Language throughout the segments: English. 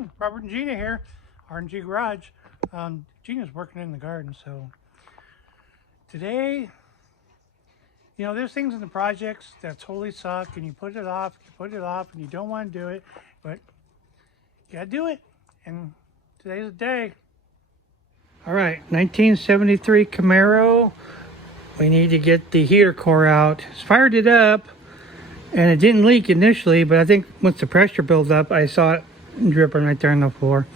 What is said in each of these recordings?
everyone, Robert and Gina here, R&G Garage. Gina's working in the garden, so today, you know, there's things in the projects that totally suck, and you put it off, and you don't want to do it, but you gotta do it, and today's the day. All right, 1973 Camaro. We need to get the heater core out. Fired it up, and it didn't leak initially, but I think once the pressure builds up, I saw it dripping right there on the floor.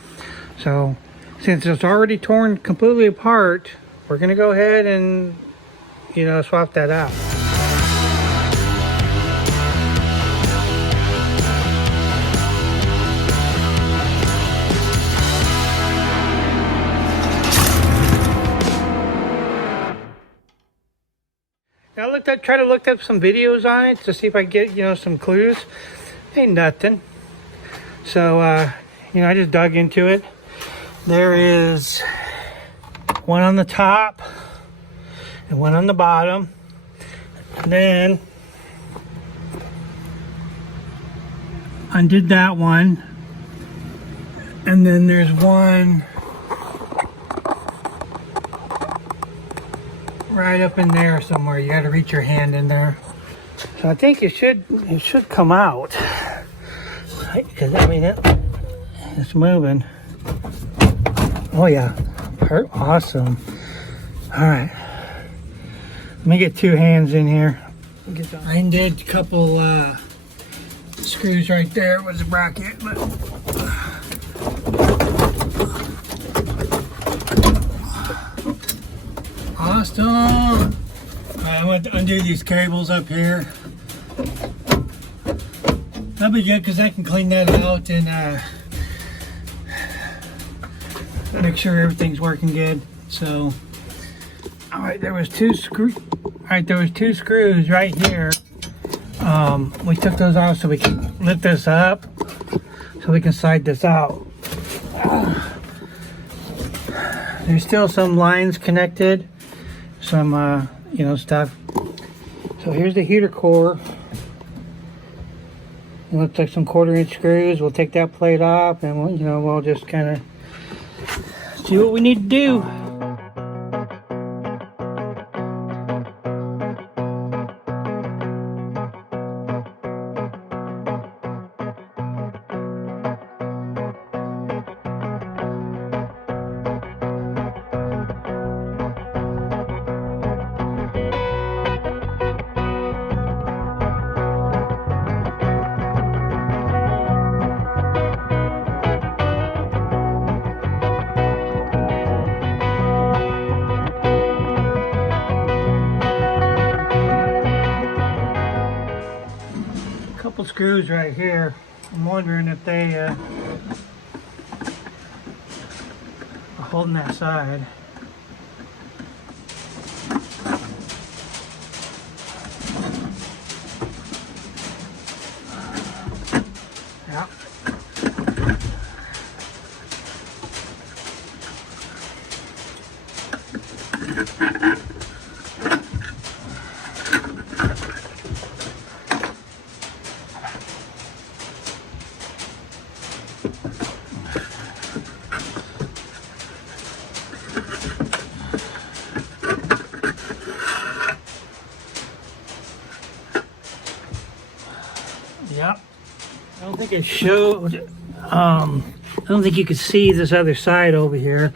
So since it's already torn completely apart, we're gonna go ahead and, you know, swap that out. I tried to look up some videos on it to see if I get, you know, some clues. Ain't nothing. So, you know, I just dug into it. There is one on the top and one on the bottom. And then undid that one. And then there's one right up in there somewhere. You got to reach your hand in there. So I think it should come out, right? Because I mean it's moving. Oh yeah, awesome. All right, let me get two hands in here. I did a couple screws right there. It was a bracket, but awesome. I want to undo these cables up here. That'll be good because I can clean that out and make sure everything's working good. So, all right, there was two screws. All right, there was two screws right here. We took those off so we can lift this up, so we can slide this out. There's still some lines connected. Some you know, stuff. So here's the heater core. It looks like some 1/4-inch screws. We'll take that plate off, and we'll, you know, we'll just kind of see what we need to do. Couple screws right here. I'm wondering if they are holding that side. Yeah. Yep. I don't think it showed. I don't think you could see this other side over here.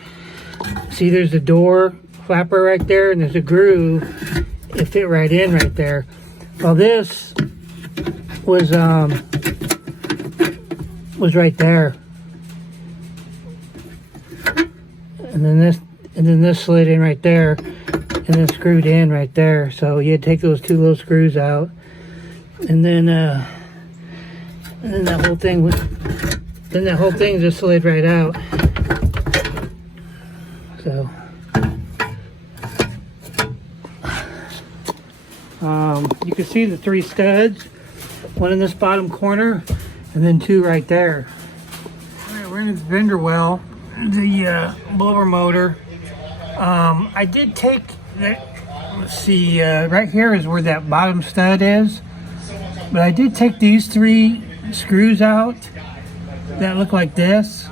See, there's the door flapper right there, and there's a groove. It fit right in right there. Well, this was right there, and then this slid in right there, and then screwed in right there. So you had to take those two little screws out, and then that whole thing just slid right out. So you can see the 3 studs, one in this bottom corner, and then 2 right there. All right, we're in the fender well, the blower motor. I did take that. Let's see, right here is where that bottom stud is. But I did take these 3 screws out that look like this,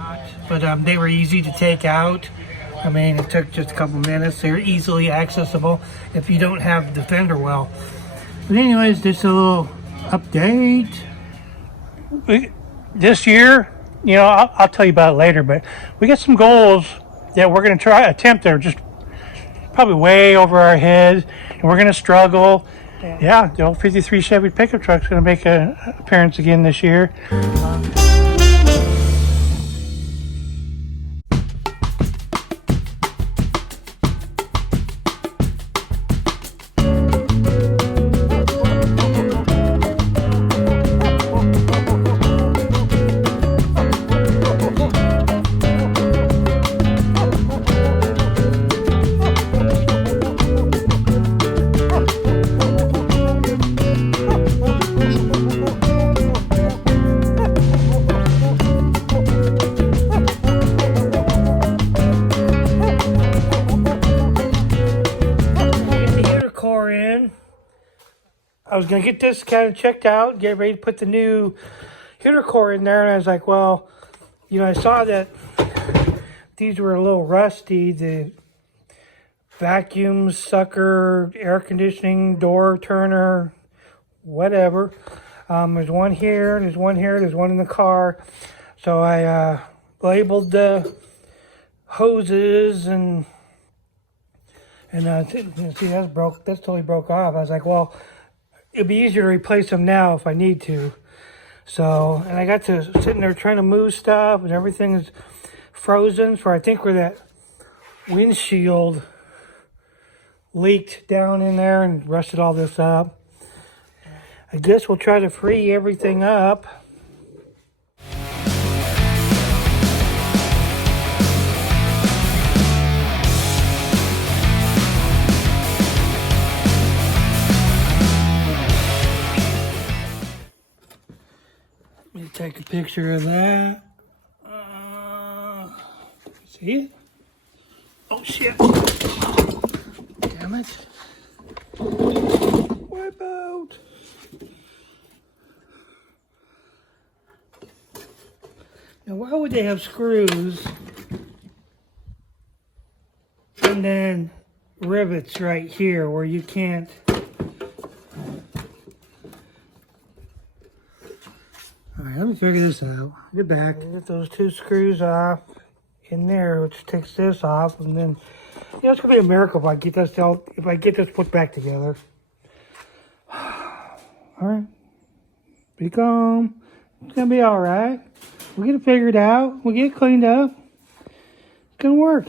but they were easy to take out. I mean, it took just a couple minutes. They're easily accessible if you don't have the fender well. But anyways, just a little update. This year, you know, I'll tell you about it later, but we got some goals that we're going to attempt that are just probably way over our heads, and we're going to struggle. Yeah, the old 53 Chevy pickup truck's going to make an appearance again this year. I was going to get this kind of checked out, get ready to put the new heater core in there, and I was like, well, you know, I saw that these were a little rusty, the vacuum sucker, air conditioning, door turner, whatever. There's one here, there's one here, there's one in the car. So I labeled the hoses and see, that's totally broke off. I was like, well, it'd be easier to replace them now if I need to. So, and I got to sitting there trying to move stuff, and everything is frozen. So I think where that windshield leaked down in there and rusted all this up. I guess we'll try to free everything up. Let me take a picture of that. See it? Oh shit! Damn it! Wipe out! Now, why would they have screws and then rivets right here where you can't? Alright, let me figure this out. Get back. Get those two screws off in there, which takes this off, and then, you know, it's gonna be a miracle if I get this put back together. Alright. Be calm. It's gonna be alright. We'll get it figured out. We'll get it cleaned up. It's gonna work.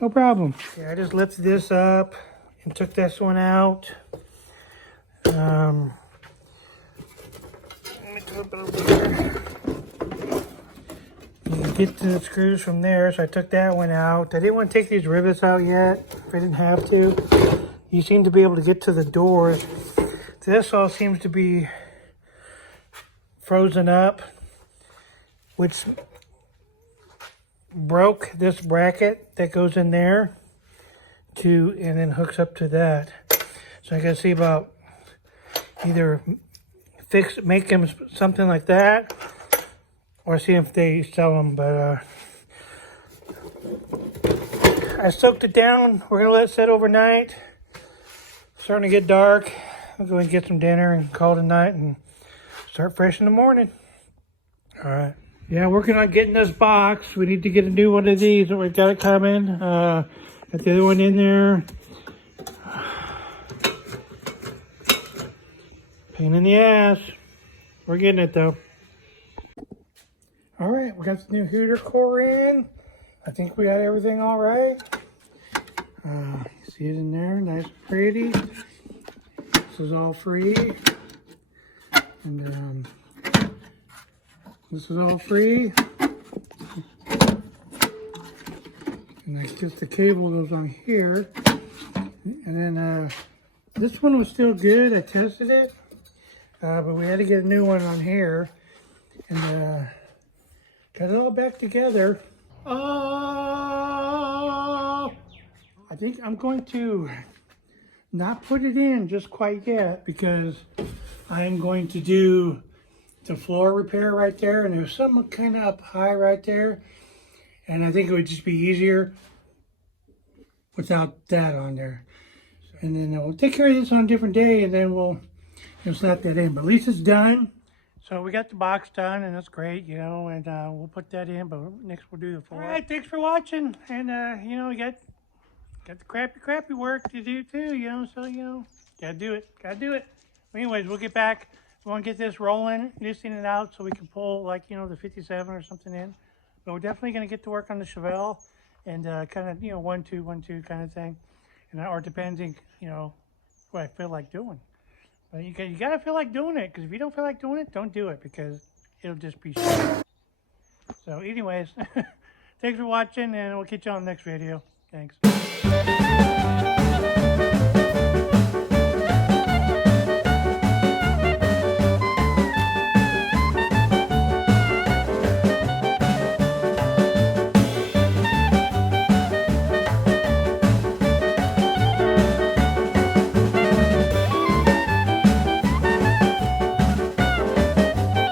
No problem. Yeah, I just lifted this up and took this one out. Let me do a bit over there. Get the screws from there, so I took that one out. I didn't want to take these rivets out yet if I didn't have to. You seem to be able to get to the door. This all seems to be frozen up, which broke this bracket that goes in there and then hooks up to that. So I gotta see about either make them something like that, or see if they sell them. But I soaked it down. We're gonna let it sit overnight. It's starting to get dark. I'll go and get some dinner and call it a night and start fresh in the morning. All right. Yeah, working on getting this box. We need to get a new one of these. We got it coming. Got the other one in there. Pain in the ass. We're getting it though. All right, we got the new heater core in. I think we got everything all right. See it in there, nice and pretty. This is all free. And this is all free. And I guess the cable goes on here. And then this one was still good. I tested it. But we had to get a new one on here. And got it all back together. I think I'm going to not put it in just quite yet, because I am going to do the floor repair right there, and there's some kind of up high right there, and I think it would just be easier without that on there. And then we'll take care of this on a different day, and then we'll snap that in. But at least it's done. So we got the box done, and that's great, you know, and we'll put that in, but next we'll do the floor. All right, thanks for watching, and, you know, we got the crappy work to do too, you know, so, you know, gotta do it. But anyways, we'll get back. We want to get this rolling, loosening it out so we can pull, like, you know, the 57 or something in. But we're definitely going to get to work on the Chevelle and kind of, you know, 1-2 kind of thing. And or depending, you know, what I feel like doing. But you got to feel like doing it, because if you don't feel like doing it, don't do it, because it'll just be shit. So anyways, thanks for watching, and we'll catch you on the next video. Thanks.